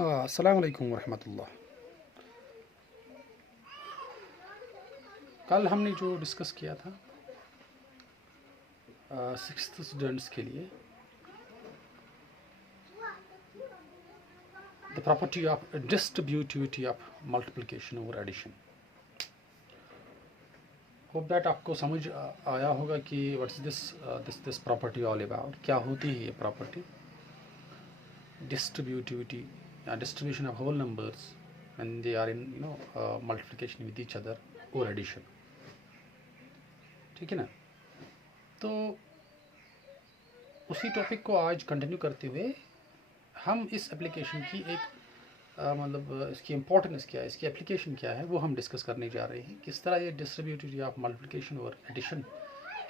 अस्सलाम वालेकुम वरहमतुल्लाह। कल हमने जो डिस्कस किया था सिक्स्थ स्टूडेंट्स के लिए the property of distributivity of multiplication over addition. Hope that आपको समझ आया होगा कि what's this property all about, क्या होती है ये प्रॉपर्टी डिस्ट्रीब्यूटिविटी या distribution of whole numbers when they are in multiplication with each other और एडिशन। ठीक है ना। तो उसी टॉपिक को आज कंटिन्यू करते हुए हम इस एप्लीकेशन की एक मतलब इसकी इम्पोर्टेंस क्या है, इसकी एप्लीकेशन क्या है, वो हम डिस्कस करने जा रहे हैं। किस तरह ये डिस्ट्रीब्यूटिविटी ऑफ मल्टीप्लिकेशन और एडिशन,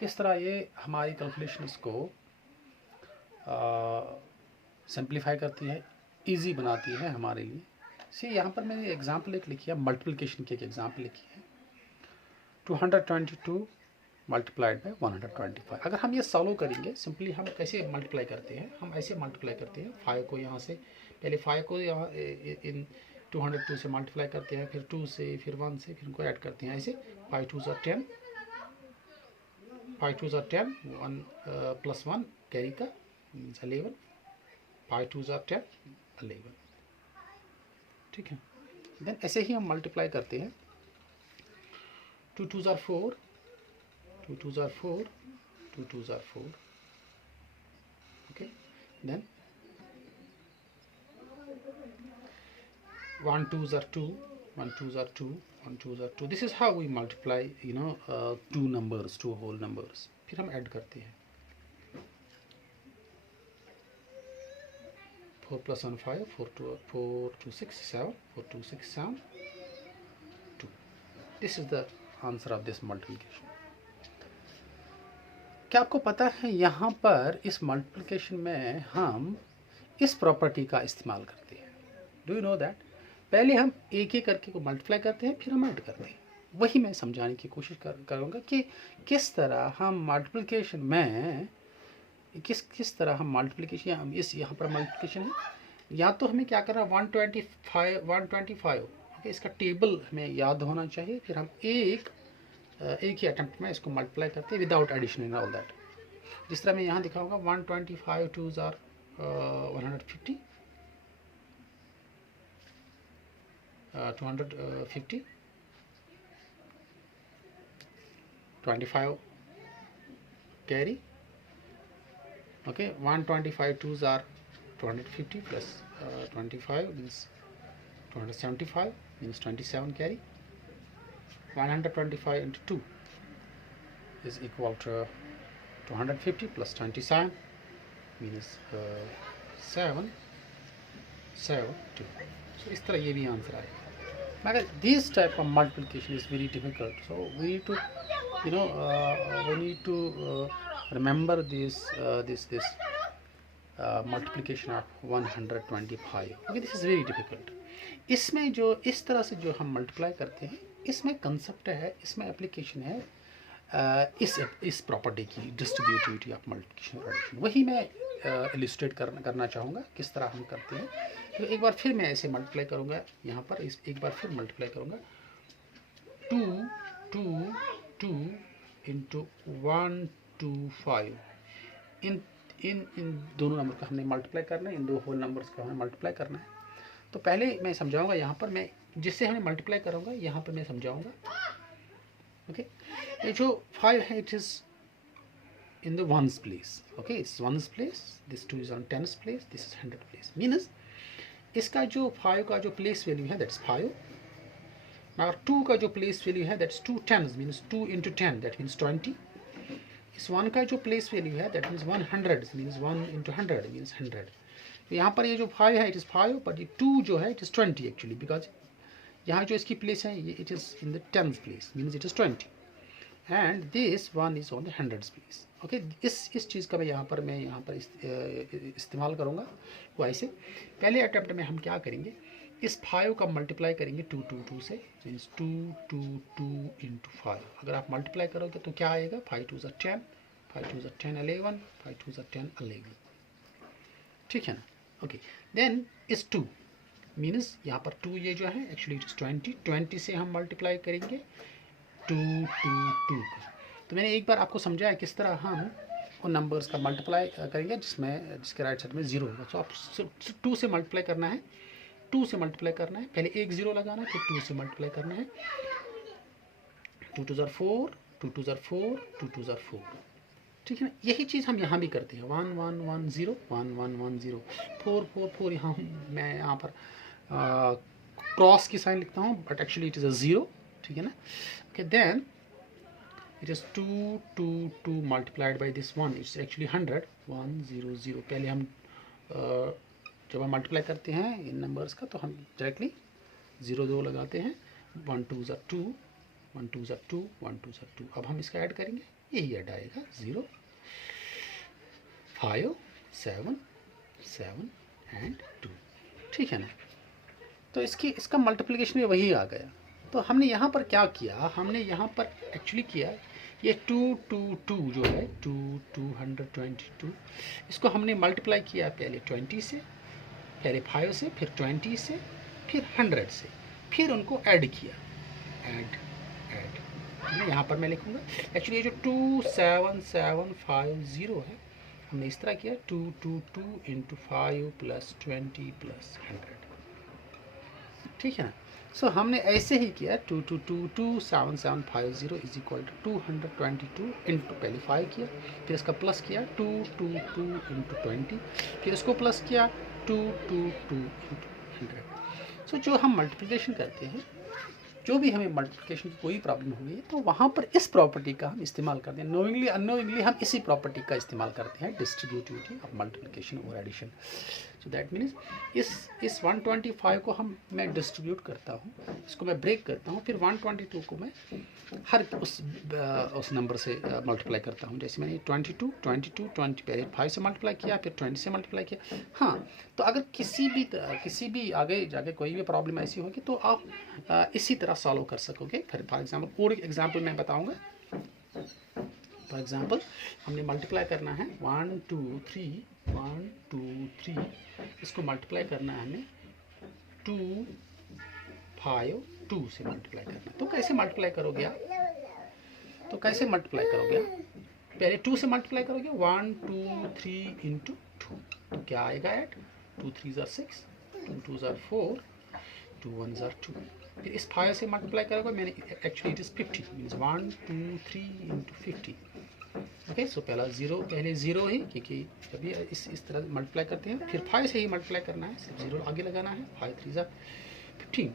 किस तरह ये हमारी कैलकुलेशंस को सिंप्लीफाई करती है, इजी बनाती है हमारे लिए। सी यहाँ पर मैंने एग्जांपल एक लिखी है, मल्टीप्लिकेशन की एक एग्जांपल लिखी है 222 मल्टीप्लाइड बाय 125। अगर हम ये सॉल्व करेंगे, सिंपली हम कैसे मल्टीप्लाई करते हैं, हम ऐसे मल्टीप्लाई करते हैं 5 को यहाँ से, पहले 5 को यहाँ इन 202 से मल्टीप्लाई करते हैं, फिर 2 से, फिर 1 से, फिर इनको ऐड करते हैं ऐसे। 5 2 ज़ा 10, 5 2 ज़ा 10, 1 प्लस 1 कैरी का मीन्स 11, 5 2 ज़ा 10 11। ठीक है। देन ऐसे ही हम मल्टीप्लाई करते हैं 2 2 ज़ा 4, 2 2 are 4, 2 2 are 4. Okay, then 1 2 are 2, 1 2 are 2, 1 2 are 2. This is how we multiply, two numbers, two whole numbers. फिर हम ऐड करते हैं 4 plus 1 5, 4 2 6 7, 4 2 6 7 2. This is the answer of this multiplication. क्या आपको पता है यहाँ पर इस मल्टीप्लिकेशन में हम इस प्रॉपर्टी का इस्तेमाल करते हैं? Do you know that? पहले हम एक एक करके को मल्टीप्लाई करते हैं, फिर हम ऐड करते हैं। वही मैं समझाने की कोशिश करूँगा कि किस तरह हम मल्टीप्लिकेशन में किस तरह हम मल्टीप्लिकेशन, हम इस यहाँ पर मल्टीप्लिकेशन है, या तो हमें क्या करना, 125 ओके, इसका टेबल हमें याद होना चाहिए। फिर हम एक ही अटेम्प्ट में इसको मल्टीप्लाई करते हैं without addition and all that. जिस तरह मैं यहाँ दिखाऊंगा 125 2s are 150, 250, 25 carry. Okay, 125 2s are 250 plus 25 means 275, means 27 carry. 125 into 2 is equal to 250 plus 27 means 7 2. So इस तरह ये भी आंसर आएगा। मगर this type of multiplication is very difficult, so we need to remember this multiplication of 125. Okay, this is very difficult. इसमें जो इस तरह से जो हम मल्टीप्लाई करते हैं, इसमें कंसेप्ट है, इसमें एप्लीकेशन है इस प्रॉपर्टी की डिस्ट्रीब्यूटिविटी ऑफ मल्टीप्लिकेशन और एडिशन। वही मैं इलस्ट्रेट करना चाहूँगा किस तरह हम करते हैं। तो एक बार फिर मैं ऐसे मल्टीप्लाई करूँगा यहाँ पर, एक बार फिर मल्टीप्लाई करूँगा 2 2 2 इंटू 1 2 5। इन दोनों नंबर का हमने मल्टीप्लाई करना है, इन दो होल नंबर्स का हमें मल्टीप्लाई करना है। तो पहले मैं समझाऊंगा यहाँ पर, मैं जिससे हमें मल्टीप्लाई करूँगा यहाँ पर मैं समझाऊंगा। ओके, ये जो 5 है it is in the ones place. Okay, it's ones place, this 2 is on tens place, this is 100 place. Means इसका जो 5 का जो प्लेस वैल्यू है दैट्स 5, और 2 का जो प्लेस वैल्यू है that's 2 tens, means 2 into 10 that means 20। इस 1 का जो प्लेस वैल्यू है that means 100, means 1 into 100 means 100। तो यहाँ पर ये जो 5 है इट इज़ 5, बट ये 2 जो है इट इज़ 20 एक्चुअली, बिकॉज यहाँ जो इसकी प्लेस है ये it is in the 10th place, means it is 20, and this 1 is on the 100th place. Okay, इस चीज़ का मैं यहाँ पर इस्तेमाल करूँगा। वो ऐसे पहले अटैम्प्ट में हम क्या करेंगे, इस 5 का मल्टीप्लाई करेंगे 2 2 2 से, मीन्स 2 2 2 इंटू 5। अगर आप मल्टीप्लाई करोगे तो क्या आएगा, 5 2 ज़ा 10, 5 2 ज़ा 10 11, 5 2 ज़ा 10 11। ठीक है ना। ओके, देन इस 2 मीन्स यहाँ पर 2 ये जो है एक्चुअली इट इज़ 20 से हम मल्टीप्लाई करेंगे 2 2 तो मैंने एक बार आपको समझाया किस तरह हम उन नंबर्स का मल्टीप्लाई करेंगे जिसके राइट साइड में 0 होगा। तो आप 2 से मल्टीप्लाई करना है, 2 से मल्टीप्लाई करना है, पहले एक 0 लगाना है, फिर 2 से मल्टीप्लाई करना है। 2 2 4, 2 2 4, 2 2 4, ठीक है ना। यही चीज़ हम यहाँ भी करते हैं। 1 1 1 0 1 1 1 0 4 4 4 यहाँ मैं यहाँ पर क्रॉस की साइन लिखता हूँ but actually it is a 0, ठीक है ना। Okay then it is 2 2 2 multiplied by this 1, it's actually 100 1 0 0। पहले हम जब हम मल्टीप्लाई करते हैं इन नंबर्स का तो हम डायरेक्टली 0 2 लगाते हैं। 1 2 ज़ा 2 1 2 ज़ा 2 1 2 ज़ा 2। अब हम इसका ऐड करेंगे, यही ऐड आएगा 0 5 7 7 एंड 2, ठीक है ना। तो इसका मल्टीप्लिकेशन में वही आ गया। तो हमने यहाँ पर क्या किया, हमने यहाँ पर एक्चुअली किया ये 2 2 2 जो है 2 222, इसको हमने मल्टीप्लाई किया पहले 20 से, पहले 5 से, फिर 20 से, फिर 100 से, फिर उनको ऐड किया, ऐड यहाँ पर मैं लिखूँगा एक्चुअली ये जो 27750 है हमने इस तरह किया 2 2 2 इंटू 5 प्लस 20 प्लस 100, ठीक है ना। सो हमने ऐसे ही किया 2 2 2 27750 इज इक्वल टू 222 इंटू पहले 5 किया, फिर इसका प्लस किया 2 2 2 इंटू 20, फिर इसको प्लस किया 2 2 2 इंटू 100। सो जो हम मल्टीप्लिकेशन करते हैं, जो भी हमें मल्टीप्लिकेशन की कोई प्रॉब्लम होगी तो वहाँ पर इस प्रॉपर्टी का हम इस्तेमाल करते हैं। नोइंगली अननोइंगली हम इसी प्रॉपर्टी का इस्तेमाल करते हैं, डिस्ट्रीब्यूटिविटी ऑफ मल्टीप्लिकेशन और एडिशन। सो दैट मीन्स इस 125 को मैं डिस्ट्रीब्यूट करता हूँ, इसको मैं ब्रेक करता हूँ, फिर 122 को मैं हर उस नंबर से मल्टीप्लाई करता हूँ। जैसे मैंने 22 पहले 5 से मल्टीप्लाई किया, फिर 20 से मल्टीप्लाई किया। हाँ, तो अगर किसी भी आगे जाके कोई भी प्रॉब्लम ऐसी होगी तो आप इसी तरह सॉल्व कर सकोगे। फॉर एग्जांपल और एक एग्जांपल मैं बताऊंगा। फॉर एग्जांपल हमने मल्टीप्लाई करना है 1 2 3 इसको मल्टीप्लाई करना है हमें 2 5 2 से मल्टीप्लाई करना है। तो कैसे मल्टीप्लाई करोगे आप? पहले 2 से मल्टीप्लाई करोगे 1 2 3 इंटू 2, तो क्या आएगा ऐड 2 3 ज़ा 6 2 2 ज़ा 4 2 1 ज़ा 2। फिर इस 5 से मल्टीप्लाई करोगे, मैंने actually it is 50 means 1 2 3 into 50। Okay, so पहले ज़ीरो ही, क्योंकि जब भी इस तरह मल्टीप्लाई करते हैं फिर 5 से ही मल्टीप्लाई करना है, सिर्फ 0 आगे लगाना है। 5 3 ज़ा 15,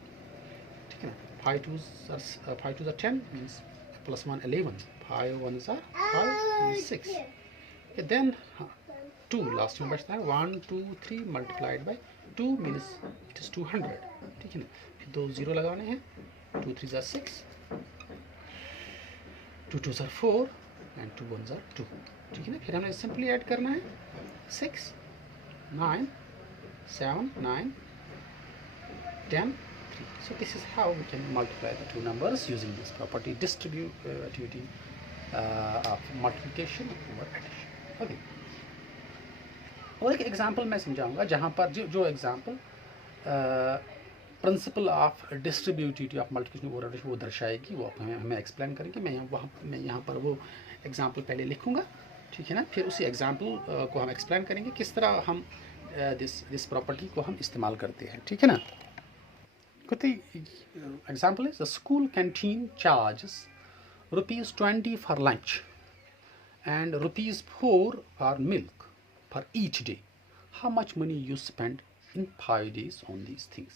ठीक है ना। 5 2 ज़ा 10 मीन्स प्लस 1 11, 5 1 ज़ा 5 6। देन 2 लास्ट में बचता है 1 2 3 multiplied by 2 means it is 200, ठीक है ना। फिर 2 0 लगाने हैं, 2 3 ज़ा 6 2 2 ज़ा 4 एंड 2 1 ज़ा 2, ठीक है ना। फिर हमें सिंपली ऐड करना है 6 9 7 9 10 3। So this is how we can multiply the two numbers using this property, distributivity of multiplication over addition। Okay, और एक एग्जांपल मैं समझाऊंगा जहाँ पर जो example principle of distributivity of multiplication और एडिशन वो दर्शाएगी, वो हमें एक्सप्लेन करेंगे। मैं यहाँ पर वो एग्जांपल पहले लिखूँगा, ठीक है ना। फिर उसी एग्जांपल को हम एक्सप्लेन करेंगे किस तरह हम दिस प्रॉपर्टी को हम इस्तेमाल करते हैं, ठीक है ना। Example is the school canteen charges ₹20 for lunch and ₹4 for milk for each day. How much money you spend in 5 days on these things.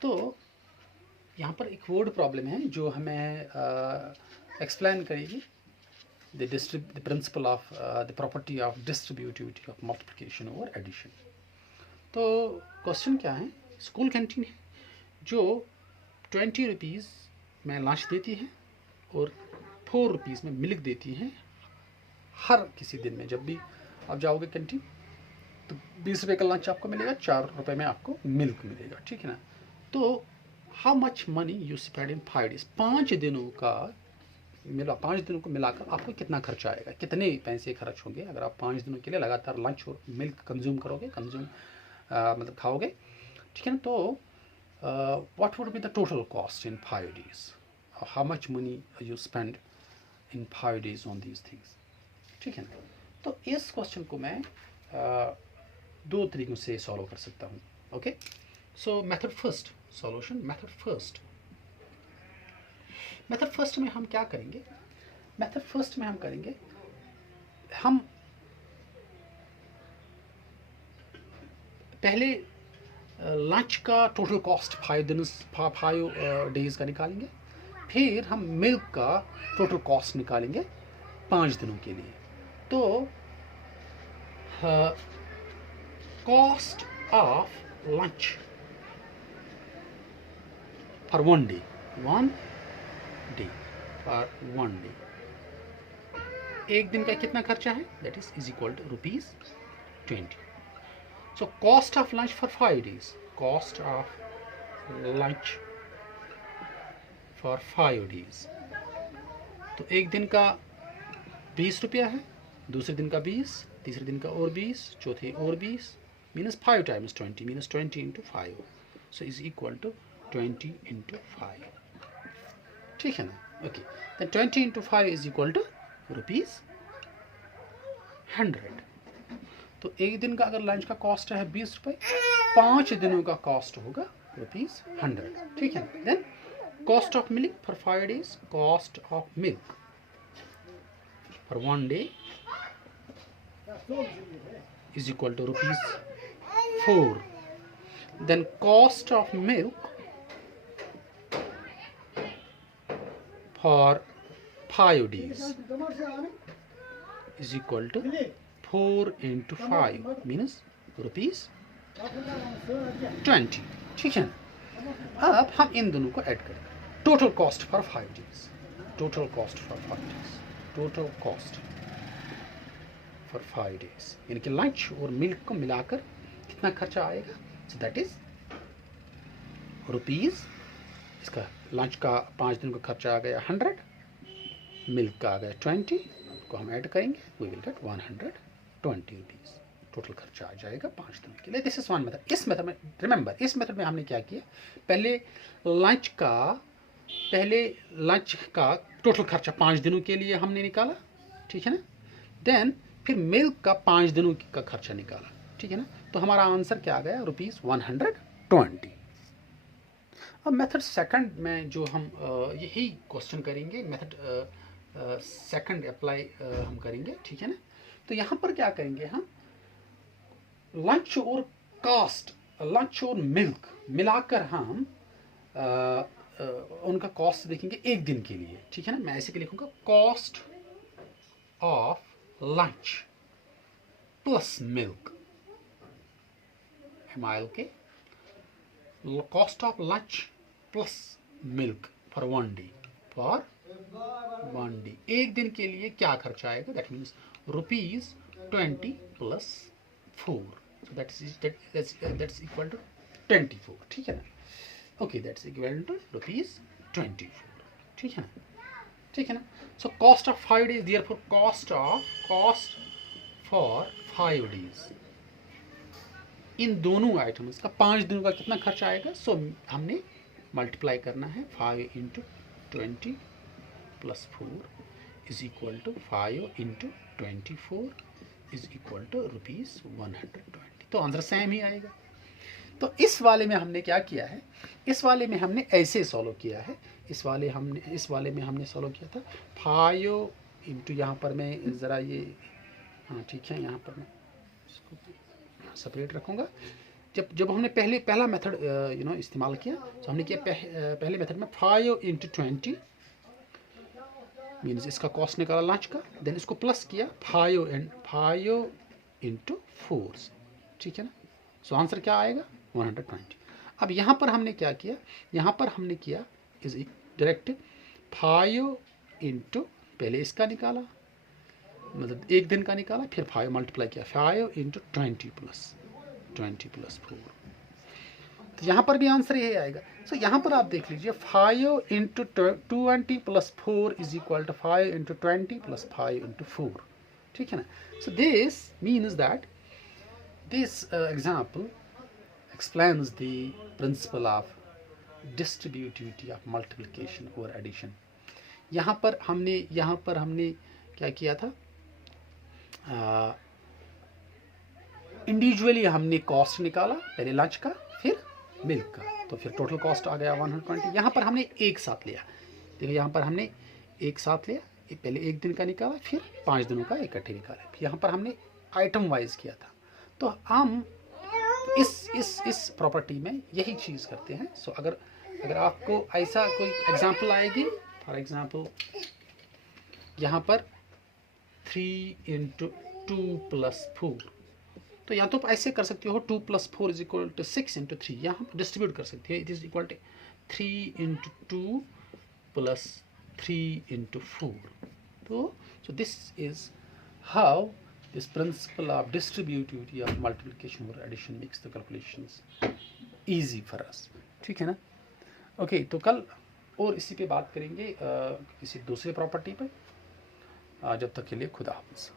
तो यहाँ पर एक वर्ड प्रॉब्लम है जो हमें एक्सप्लेन करेगी the principle of the property of distributivity of multiplication over addition। तो question क्या है, स्कूल कैंटीन है जो 20 रुपीज़ में लंच देती है और 4 रुपीज़ में मिल्क देती है। हर किसी दिन में जब भी आप जाओगे कैंटीन तो 20 रुपये का लंच आपको मिलेगा, 4 रुपये में आपको मिल्क मिलेगा, ठीक है ना। तो how much money you spend in 5 days, 5 दिनों को मिलाकर आपको कितना खर्चा आएगा, कितने पैसे खर्च होंगे अगर आप 5 दिनों के लिए लगातार लंच और मिल्क कंज्यूम करोगे, मतलब खाओगे। ठीक है ना। तो what would be the total cost in 5 days, how much money you spend in 5 days on these things, ठीक है ना। तो इस क्वेश्चन को मैं दो तरीकों से सॉल्व कर सकता हूँ। ओके, सो method first solution, method first में हम क्या करेंगे, मेथड फर्स्ट में हम करेंगे, हम पहले लंच का टोटल कॉस्ट 5 days का निकालेंगे, फिर हम मिल्क का टोटल कॉस्ट निकालेंगे 5 दिनों के लिए। तो cost of lunch for 1 day, 1 day for 1 day, एक दिन का कितना खर्चा है, that is equal to ₹20। So cost of lunch for 5 days, cost of lunch for 5 days, तो एक दिन का 20 रुपया है, दूसरे दिन का 20, तीसरे दिन का और 20, चौथे और 20, मीनस 5 times 20 मीनस 20 into 5, so is equal to 20 into 5, ठीक है ना। Okay, then 20 into 5 is equal to ₹100। तो एक दिन का अगर लंच का कॉस्ट है 20 रुपए, 5 दिनों का कॉस्ट होगा ₹100, ठीक है। Then cost of milk for 5 days, cost of milk for 1 day is equal to ₹4। Then cost of milk for 5 days is equal to 4 into 5 means ₹20, ठीक है ना। अब हम इन दोनों को ऐड करेंगे, total cost for 5 days, total cost for 5 days, total cost for 5 days, यानी कि लंच और मिल्क को मिलाकर कितना खर्चा आएगा, सो दैट इज रुपीज़, इसका लंच का 5 दिन का खर्चा आ गया 100, मिल्क का आ गया 20, को हम ऐड करेंगे, we will get 120 rupees, total खर्चा आ जाएगा 5 दिनों के लिए। This is one method. इस मेथड में रिमेंबर, इस मेथड में हमने क्या किया, पहले लंच का टोटल खर्चा 5 दिनों के लिए हमने निकाला, ठीक है ना। देन फिर मिल्क का 5 दिनों का खर्चा निकाला, ठीक है ना। तो हमारा आंसर क्या आ गया, ₹120। अब मेथड सेकंड में जो हम यही क्वेश्चन करेंगे, मेथड सेकंड अप्लाई हम करेंगे, ठीक है ना। तो यहाँ पर क्या करेंगे, हम लंच और कॉस्ट, लंच और मिल्क मिलाकर हम उनका कॉस्ट देखेंगे एक दिन के लिए, ठीक है ना। मैं ऐसे के लिखूंगा, cost of lunch plus milk, के cost of lunch plus milk for 1 day, for 1 day, एक दिन के लिए क्या खर्चा आएगा, that means ₹20 plus 4, so that's equal to 24, ठीक है ना। ओके, दैट्स इक्वल टू ₹24, ठीक है ना, ठीक है ना। So cost of 5 days, therefore cost for 5 days, इन दोनों आइटम्स का 5 दिनों का कितना खर्चा आएगा, सो हमने मल्टीप्लाई करना है, 5 into 20 plus 4 is equal to 5 into 24 is equal to ₹120। तो आंसर सेम ही आएगा। तो इस वाले में हमने क्या किया है, इस वाले में हमने ऐसे सॉल्व किया है, इस वाले में हमने सॉल्व किया था 5 इंटू, यहाँ पर मैं ज़रा ये, हाँ ठीक है, यहाँ पर मैं इसको सेपरेट रखूँगा। जब हमने पहला मेथड इस्तेमाल किया, तो हमने किया पहले मेथड में 5 into 20 मीन्स इसका कॉस्ट निकाला लंच का, देन इसको प्लस किया 5 into 4, ठीक है ना। सो आंसर क्या आएगा, 120। अब यहाँ पर हमने क्या किया, यहाँ पर हमने किया इज डायरेक्ट 5 into, पहले इसका निकाला, मतलब एक दिन का निकाला, फिर 5 मल्टीप्लाई किया, 5 into 20 plus 4, तो यहाँ पर भी आंसर यही आएगा। सो यहाँ पर आप देख लीजिए, 5 into 20 plus 4 is equal to 5 into 20 plus 5 into 4, ठीक है ना। So this means that this example explains the principle of distributivity of multiplication or addition. यहाँ पर हमने क्या किया था, इंडिविजुअली हमने कॉस्ट निकाला, पहले लंच का फिर मिल्क का, तो फिर टोटल कॉस्ट आ गया 120। यहाँ पर हमने एक साथ लिया, देखो यहाँ पर हमने एक साथ लिया, पहले एक दिन का निकाला फिर 5 दिनों का इकट्ठे निकाला, यहाँ पर हमने आइटम वाइज किया था। तो हम इस प्रॉपर्टी में यही चीज़ करते हैं। सो अगर आपको ऐसा कोई एग्जांपल आएगी, फॉर एग्जांपल यहाँ पर 3 × 2 + 4, तो या तो ऐसे कर सकते हो 2 + 4 = 6 × 3, यहाँ पर डिस्ट्रीब्यूट कर सकते हो, इट इज इक्वल टू 3 × 2 + 3 × 4। तो so this is how this principle of distributivity of multiplication or addition makes the calculations easy for us, ठीक है ना। ओके, तो कल और इसी पे बात करेंगे किसी दूसरे प्रॉपर्टी पे। जब तक के लिए खुदा हाफ़िज़।